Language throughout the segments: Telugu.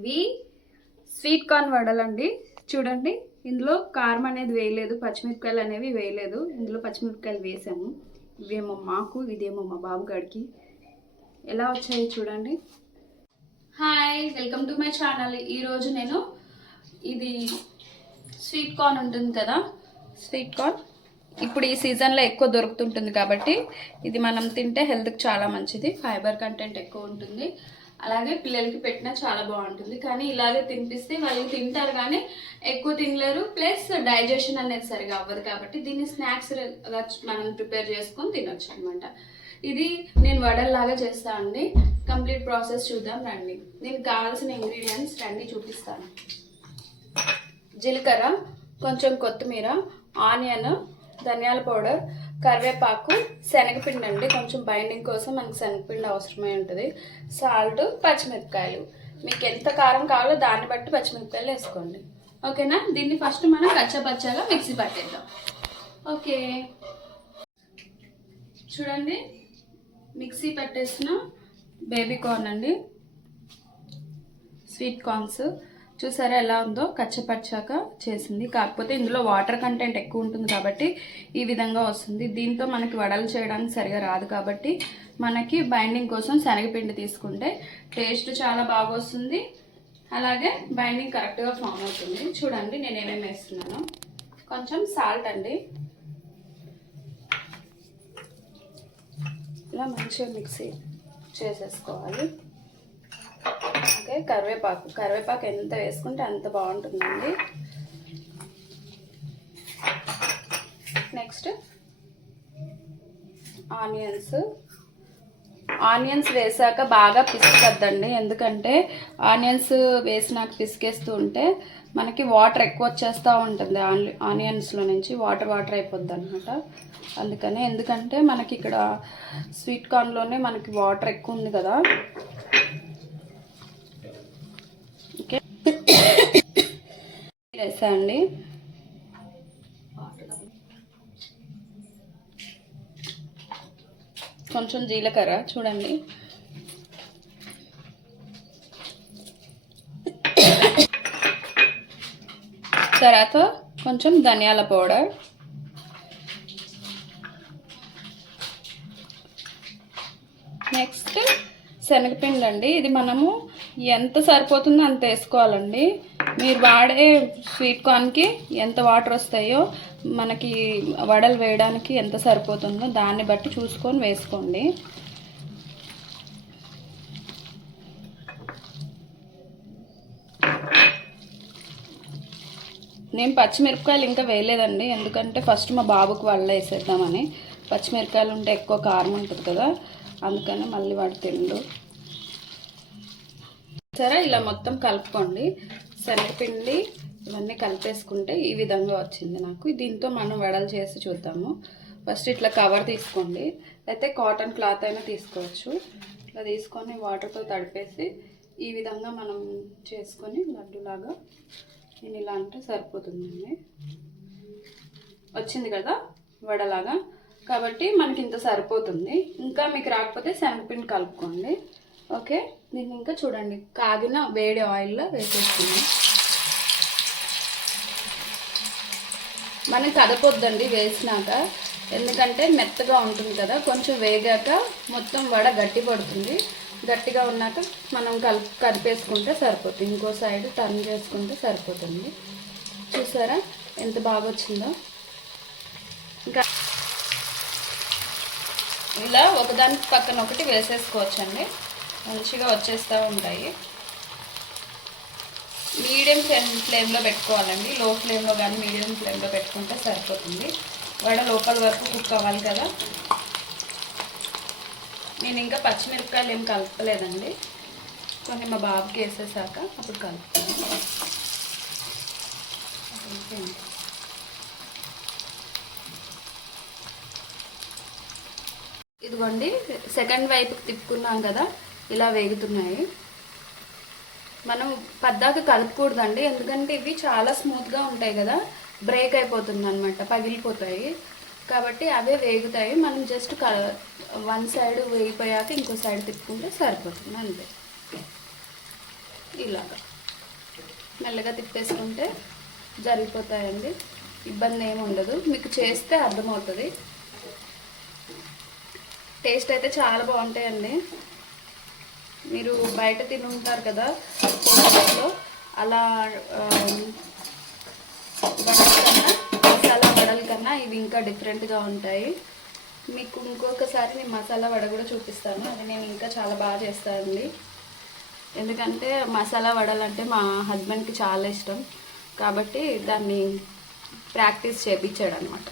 ఇవి స్వీట్ కార్న్ వడలండి. చూడండి ఇందులో కారం అనేది వేయలేదు పచ్చిమిరపకాయలు అనేవి వేయలేదు. ఇందులో పచ్చిమిరపకాయలు వేసాము. ఇవేమో మాకు ఇదేమో మా బాబు గారికి ఎలా వచ్చాయి చూడండి. Hi welcome to my channel. ఈరోజు నేను ఇది స్వీట్ కార్న్ ఉంటుంది కదా. Sweet corn? ఇప్పుడు ఈ సీజన్లో ఎక్కువ దొరుకుతుంటుంది కాబట్టి ఇది మనం తింటే హెల్త్కి చాలా మంచిది. ఫైబర్ కంటెంట్ ఎక్కువ ఉంటుంది. అలాగే పిల్లలకి పెట్టినా చాలా బాగుంటుంది. కానీ ఇలాగే తినిపిస్తే వాళ్ళు తింటారు కానీ ఎక్కువ తినలేరు. ప్లస్ డైజెషన్ అనేది సరిగా అవ్వదు కాబట్టి దీన్ని స్నాక్స్ మనం ప్రిపేర్ చేసుకొని తినొచ్చు అనమాట ఇది నేను వడల్లాగా చేస్తా అండి. కంప్లీట్ ప్రాసెస్ చూద్దాం రండి. దీనికి కావాల్సిన ఇంగ్రీడియంట్స్ రండి చూపిస్తాను. జీలకర్ర కొంచెం కొత్తిమీర ఆనియన్ ధనియాల పౌడర్ కరివేపాకు శనగపిండి అండి. కొంచెం బైండింగ్ కోసం మనకు శనగపిండి అవసరమై ఉంటుంది. సాల్ట్ పచ్చిమిరపకాయలు. మీకు ఎంత కారం కావాలో దాన్ని బట్టి పచ్చిమిరపకాయలు వేసుకోండి. ఓకేనా? దీన్ని ఫస్ట్ మనం కచ్చపచ్చగా మిక్సీ పట్టేద్దాం. ఓకే. చూడండి. మిక్సీ పట్టేసిన బేబీ కార్న్ అండి. స్వీట్ కార్న్స్ చూసారా ఎలా ఉందో? కచ్చపరిచాక చేసింది. కాకపోతే ఇందులో వాటర్ కంటెంట్ ఎక్కువ ఉంటుంది కాబట్టి ఈ విధంగా వస్తుంది. దీంతో మనకి వడలు చేయడానికి సరిగా రాదు కాబట్టి మనకి బైండింగ్ కోసం శనగపిండి తీసుకుంటే టేస్ట్ చాలా బాగా వస్తుంది. అలాగే బైండింగ్ కరెక్ట్గా ఫామ్ అవుతుంది. చూడండి నేను ఏమేమి వేస్తున్నాను. కొంచెం సాల్ట్ అండి. ఇలా మంచిగా మిక్సీ చేసేసుకోవాలి. కరివేపాకు. కరివేపాకు ఎంత వేసుకుంటే అంత బాగుంటుందండి. Next onions. ఆనియన్స్ వేసాక బాగా పిసుకద్దండి. ఎందుకంటే ఆనియన్స్ వేసినాక పిసికేస్తూ ఉంటే మనకి వాటర్ ఎక్కువ వచ్చేస్తూ ఉంటుంది. ఆనియన్స్లో నుంచి వాటర్ వాటర్ అయిపోద్ది అనమాట అందుకని ఎందుకంటే మనకి ఇక్కడ స్వీట్ కార్న్లోనే మనకి వాటర్ ఎక్కువ ఉంది కదా ఓకే వేసా అండి. కొంచెం జీలకర్ర చూడండి. తర్వాత కొంచెం ధనియాల పౌడర్. నెక్స్ట్ శనగపిండి అండి ఇది మనము ఎంత సరిపోతుందో అంత వేసుకోవాలండి. మీరు వాడే స్వీట్ కార్న్కి ఎంత వాటర్ వస్తాయో మనకి వడలు వేయడానికి ఎంత సరిపోతుందో దాన్ని బట్టి చూసుకొని వేసుకోండి. నేను పచ్చిమిరపకాయలు ఇంకా వేయలేదండి. ఎందుకంటే ఫస్ట్ మా బాబుకి వాళ్ళ వేసేద్దామని. పచ్చిమిరపకాయలు ఉంటే ఎక్కువ కారం ఉంటుంది కదా. అందుకని మళ్ళీ వాడు తిండు. సరే ఇలా మొత్తం కలుపుకోండి. శనగపిండి ఇవన్నీ కలిపేసుకుంటే ఈ విధంగా వచ్చింది నాకు. దీంతో మనం వెడలు చేసి చూద్దాము. ఫస్ట్ ఇట్లా కవర్ తీసుకోండి. అయితే కాటన్ క్లాత్ అయినా తీసుకోవచ్చు. ఇట్లా తీసుకొని వాటర్తో తడిపేసి ఈ విధంగా మనం చేసుకొని లడ్డులాగా నేను ఇలా అంటే సరిపోతుందండి. వచ్చింది కదా వడలాగా. కాబట్టి మనకి ఇంత సరిపోతుంది. ఇంకా మీకు రాకపోతే శనగపిండి కలుపుకోండి. ఓకే? దీన్ని ఇంకా చూడండి. కాగిన వేడి ఆయిల్లో వేసేస్తుంది మనం కదపొద్దండి వేసినాక. ఎందుకంటే మెత్తగా ఉంటుంది కదా కొంచెం వేగాక మొత్తం వడ గట్టి పడుతుంది. గట్టిగా ఉన్నాక మనం కలుపు కదిపేసుకుంటే సరిపోతుంది. ఇంకో సైడ్ టర్న్ చేసుకుంటే సరిపోతుంది. చూసారా? ఎంత బాగా వచ్చిందో ఇంకా ఇలా ఒకదాని పక్కన ఒకటి వేసేసుకోవచ్చండి. మంచిగా వచ్చేస్తూ ఉంటాయి. మీడియం ఫ్లేమ్ ఫ్లేమ్లో పెట్టుకోవాలండి. లో ఫ్లేమ్లో కానీ మీడియం ఫ్లేమ్లో పెట్టుకుంటే సరిపోతుంది. వడ లోపల వరకు కుక్ అవ్వాలి కదా. నేను ఇంకా పచ్చిమిరపకాయలు ఏం కలపలేదండి. కొన్ని మా బాబుకి వేసేసాక అప్పుడు కలుపుతాను. ఇదిగోండి సెకండ్ వైపుకి తిప్పుకున్నాం కదా ఇలా వేగుతున్నాయి. మనం పద్దాక కలపకూడదండి ఎందుకంటే ఇవి చాలా స్మూత్గా ఉంటాయి కదా బ్రేక్ అయిపోతుంది అనమాట పగిలిపోతాయి. కాబట్టి అవే వేగుతాయి మనం జస్ట్ క వన్ సైడ్ వేగిపోయాక ఇంకో సైడ్ తిప్పుకుంటే సరిపోతుంది అంతే. ఇలాగా. మెల్లగా తిప్పేసుకుంటే జరిగిపోతాయండి ఇబ్బంది ఏమి ఉండదు. మీకు చేస్తే అర్థమవుతుంది. టేస్ట్ అయితే చాలా బాగుంటాయండి. మీరు బయట తిని ఉంటారు కదా హోటల్లో అలా వడల కన్నా మసాలా వడల కన్నా ఇవి ఇంకా డిఫరెంట్గా ఉంటాయి. మీకు ఇంకొకసారి నేను మసాలా వడ కూడా చూపిస్తాను. అది నేను ఇంకా చాలా బాగా చేస్తానండి. ఎందుకంటే మసాలా వడలు అంటే మా హస్బెండ్కి చాలా ఇష్టం. కాబట్టి దాన్ని ప్రాక్టీస్ చేయించాడు అనమాట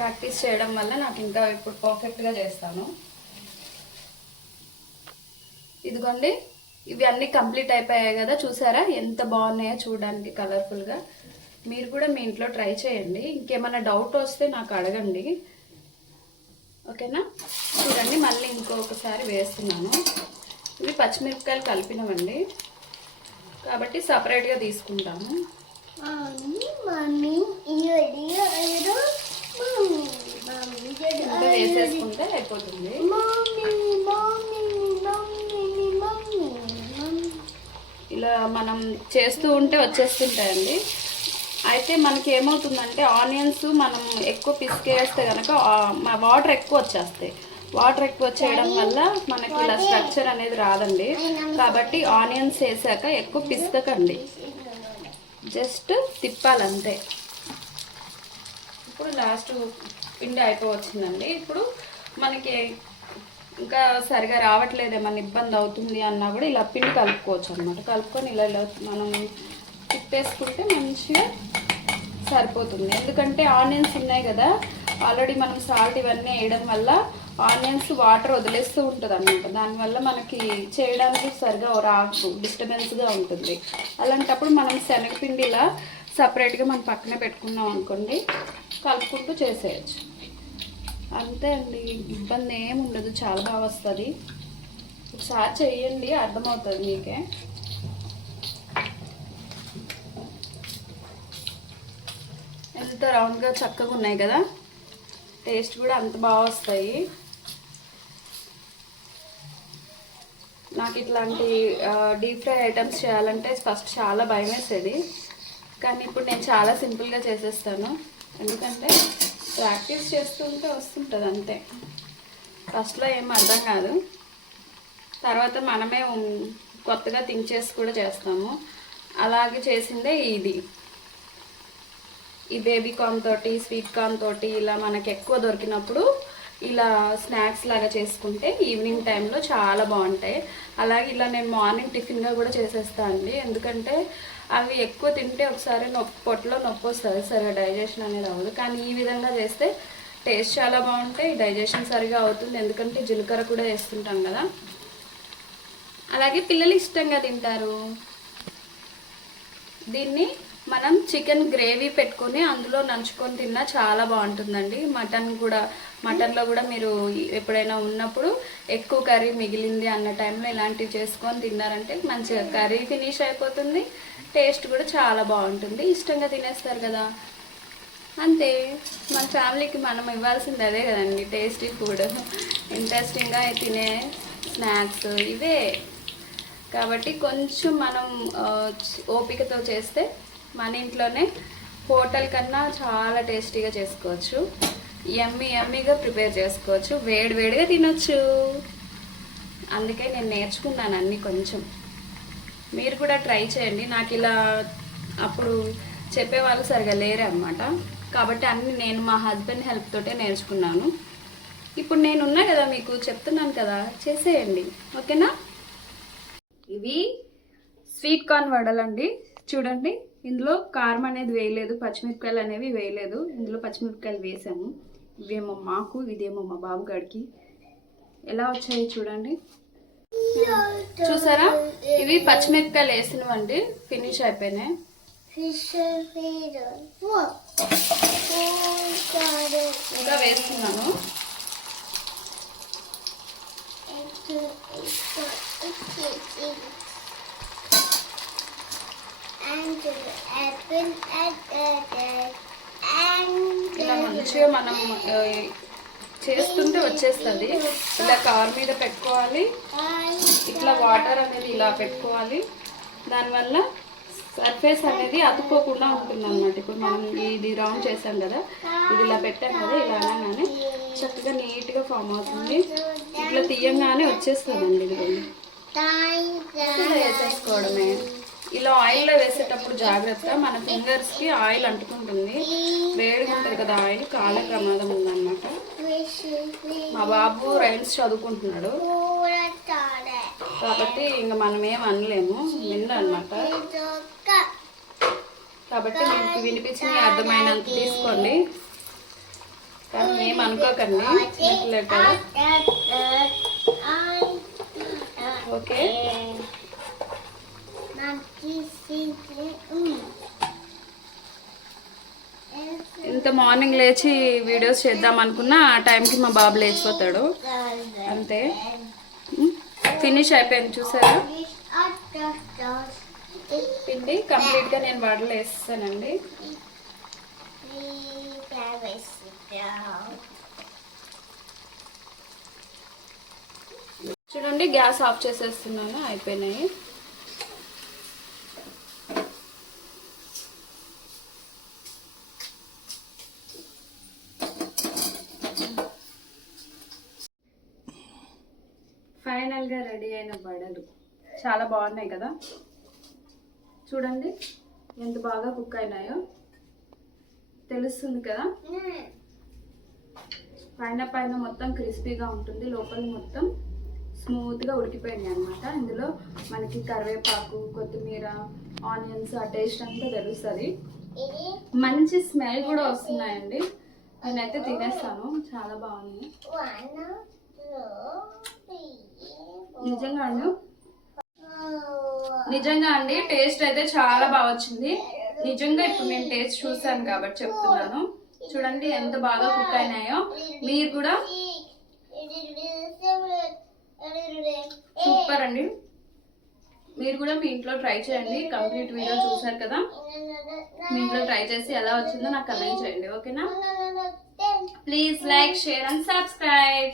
ప్రాక్టీస్ చేయడం వల్ల నాకు ఇంకా ఇప్పుడు పర్ఫెక్ట్గా చేస్తాను. ఇదిగోండి ఇవి అన్నీ కంప్లీట్ అయిపోయాయి కదా చూసారా? ఎంత బాగున్నాయో చూడడానికి కలర్ఫుల్గా మీరు కూడా మీ ఇంట్లో ట్రై చేయండి. ఇంకేమైనా డౌట్ వస్తే నాకు అడగండి. ఓకేనా? చూడండి మళ్ళీ ఇంకొకసారి వేస్తున్నాను. ఇవి పచ్చిమిరపకాయలు కలిపినవండి. కాబట్టి సపరేట్గా తీసుకుంటాము Mommy, ఇంకా వేసేసుకుంటే అయిపోతుంది. ఇలా మనం చేస్తూ ఉంటే వచ్చేస్తుంటాయండి. అయితే మనకి ఏమవుతుందంటే ఆనియన్స్ మనం ఎక్కువ పిసికేస్తే కనుక వాటర్ ఎక్కువ వచ్చేస్తాయి. వాటర్ ఎక్కువ వచ్చేయడం వల్ల మనకి ఇలా స్ట్రక్చర్ అనేది రాదండి. కాబట్టి ఆనియన్స్ వేసాక ఎక్కువ పిసకకండి. జస్ట్ తిప్పాలంతే. ఇప్పుడు లాస్ట్ పిండి అయిపోవచ్చిందండి. ఇప్పుడు మనకి ఇంకా సరిగా రావట్లేదు ఏమన్నా ఇబ్బంది అవుతుంది అన్నా కూడా ఇలా పిండి కలుపుకోవచ్చు అనమాట కలుపుకొని ఇలా ఇలా మనం తిప్పేసుకుంటే మంచిగా సరిపోతుంది. ఎందుకంటే ఆనియన్స్ ఉన్నాయి కదా ఆల్రెడీ మనం సాల్ట్ ఇవన్నీ వేయడం వల్ల ఆనియన్స్ వాటర్ వదిలేస్తూ ఉంటుంది అనమాట దానివల్ల మనకి చేయడానికి సరిగా రాకు డిస్టర్బెన్స్గా ఉంటుంది. అలాంటప్పుడు మనం శనగపిండి ఇలా సపరేట్గా మనం పక్కనే పెట్టుకున్నాం అనుకోండి కలుపుకుంటూ చేసేయచ్చు. అంతే అండి. ఇబ్బంది ఏమి ఉండదు. చాలా బాగా వస్తుంది. ఒకసారి చేయండి అర్థమవుతుంది మీకే. ఎంత రౌండ్గా చక్కగా ఉన్నాయి కదా. టేస్ట్ కూడా అంత బాగా వస్తాయి. నాకు ఇట్లాంటి డీప్ ఫ్రై ఐటమ్స్ చేయాలంటే ఫస్ట్ చాలా భయం వేసేది. కానీ ఇప్పుడు నేను చాలా సింపుల్గా చేసేస్తాను. ఎందుకంటే ప్రాక్టీస్ చేస్తుంటే వస్తుంటుంది అంతే. ఫస్ట్లో ఏం అర్థం కాదు. తర్వాత మనమే కొత్తగా థింక్ చేసి కూడా చేస్తాము. అలాగే చేసిందే ఇది. ఈ బేబీ కార్న్ తోటి స్వీట్ కార్న్ తోటి ఇలా మనకి ఎక్కువ దొరికినప్పుడు ఇలా స్నాక్స్ లాగా చేసుకుంటే ఈవినింగ్ టైంలో చాలా బాగుంటాయి. అలాగే ఇలా నేను మార్నింగ్ టిఫిన్గా కూడా చేసేస్తాను అండి. ఎందుకంటే అవి ఎక్కువ తింటే ఒకసారి నొప్పి పొట్టలో నొప్పి వస్తుంది. సరిగా డైజెషన్ అనేది అవ్వదు. కానీ ఈ విధంగా చేస్తే టేస్ట్ చాలా బాగుంటాయి. డైజెషన్ సరిగా అవుతుంది. ఎందుకంటే జీలకర్ర కూడా వేస్తుంటాం కదా. అలాగే పిల్లలు ఇష్టంగా తింటారు. దీన్ని మనం చికెన్ గ్రేవీ పెట్టుకొని అందులో నంచుకొని తిన్నా చాలా బాగుంటుందండి. మటన్ కూడా మటన్లో కూడా మీరు ఎప్పుడైనా ఉన్నప్పుడు ఎక్కువ కర్రీ మిగిలింది అన్న టైంలో ఇలాంటివి చేసుకొని తిన్నారంటే మంచిగా కర్రీ ఫినిష్ అయిపోతుంది టేస్ట్ కూడా చాలా బాగుంటుంది. ఇష్టంగా తినేస్తారు కదా. అంతే మన ఫ్యామిలీకి మనం ఇవ్వాల్సింది అదే కదండి టేస్టీ ఫుడ్. ఇంట్రెస్టింగ్గా తినే స్నాక్స్ ఇవే. కాబట్టి కొంచెం మనం ఓపికతో చేస్తే మన ఇంట్లోనే హోటల్ కన్నా చాలా టేస్టీగా చేసుకోవచ్చు. ఎమ్మి ఎమ్మిగా ప్రిపేర్ చేసుకోవచ్చు. వేడి వేడిగా తినొచ్చు. అందుకే నేను నేర్చుకున్నాను అన్ని కొంచెం. మీరు కూడా ట్రై చేయండి. నాకు ఇలా అప్పుడు చెప్పేవాళ్ళు సరిగా లేరు అనమాట కాబట్టి అన్ని నేను మా హస్బెండ్ హెల్ప్ తోటే నేర్చుకున్నాను. ఇప్పుడు నేను ఉన్నా కదా మీకు చెప్తున్నాను కదా చేసేయండి. ఓకేనా? ఇవి స్వీట్ కార్న్ వడలండి. చూడండి. ఇందులో కారం అనేది వేయలేదు పచ్చిమిరపకాయలు అనేవి వేయలేదు. ఇందులో పచ్చిమిరపకాయలు వేసాము. ఇవేమో మాకు ఇదేమో మా బాబు గారికి ఎలా వచ్చాయి చూడండి. చూసారా? ఇవి పచ్చిమిరపకాయలు వేసినవండి. ఫినిష్ అయిపోయినాయి. Fish ఇంకా వేస్తున్నాను. The apple the ఇలా మంచిగా మనం చేస్తుంటే వచ్చేస్తుంది. ఇలా కార్ మీద పెట్టుకోవాలి. ఇట్లా వాటర్ అనేది ఇలా పెట్టుకోవాలి. దానివల్ల సర్ఫేస్ అనేది అతుక్కోకుండా ఉంటుంది అనమాట ఇప్పుడు మనం ఇది రౌండ్ చేసాం కదా ఇది ఇలా పెట్టాం కదా ఇలా అనగానే చక్కగా నీట్గా ఫామ్ అవుతుంది. ఇట్లా తీయంగానే వచ్చేస్తుందండి ఇది. వేసేసుకోవడమే. ఇలా ఆయిల్లో వేసేటప్పుడు జాగ్రత్త మన ఫింగర్స్కి ఆయిల్ అంటుకుంటుంది. వేడిగా ఉంటుంది కదా ఆయిల్ కాలే ప్రమాదం ఉందన్నమాట. మా బాబు రైమ్స్ చదువుకుంటున్నాడు. కాబట్టి ఇంకా మనం ఏం అనలేము విన్న అనమాట కాబట్టి మీకు వినిపించిన అర్థమైనంత తీసుకోండి. కానీ ఏం అనుకోకండి. ఓకే. ఇంత మార్నింగ్ లేచి వీడియోస్ చేద్దాం అనుకున్నా ఆ టైంకి మా బాబు లేచిపోతాడు. అంతే. ఫినిష్ అయిపోయింది చూసారా? పిండి కంప్లీట్గా నేను వాటర్లో వేస్తానండి. చూడండి గ్యాస్ ఆఫ్ చేసేస్తున్నాను అయిపోయినాయి. ఫైనల్గా రెడీ అయిన వడలు చాలా బాగున్నాయి కదా? చూడండి ఎంత బాగా కుక్ అయినాయో. తెలుస్తుంది కదా? పైన పైన మొత్తం క్రిస్పీగా ఉంటుంది లోపల మొత్తం స్మూత్గా ఉడికిపోయినాయి అనమాట ఇందులో మనకి కరివేపాకు కొత్తిమీర ఆనియన్స్ ఆ టేస్ట్ అంతా తెలుస్తుంది. మంచి స్మెల్ కూడా వస్తున్నాయండి. నేనైతే తినేస్తాను. చాలా బాగుంది. నిజంగా అండి నిజంగా అండి టేస్ట్ అయితే చాలా బాగా వచ్చింది నిజంగా ఇప్పుడు నేను టేస్ట్ చూసాను కాబట్టి చెప్తున్నాను చూడండి ఎంత బాగా కుక్ అయినాయో మీరు కూడా సూపర్ అండి మీరు కూడా మీ ఇంట్లో ట్రై చేయండి కంప్లీట్ వీడియో చూసారు కదా మీ ఇంట్లో ట్రై చేసి ఎలా వచ్చిందో నాకు కమెంట్ చేయండి ఓకేనా please like share and subscribe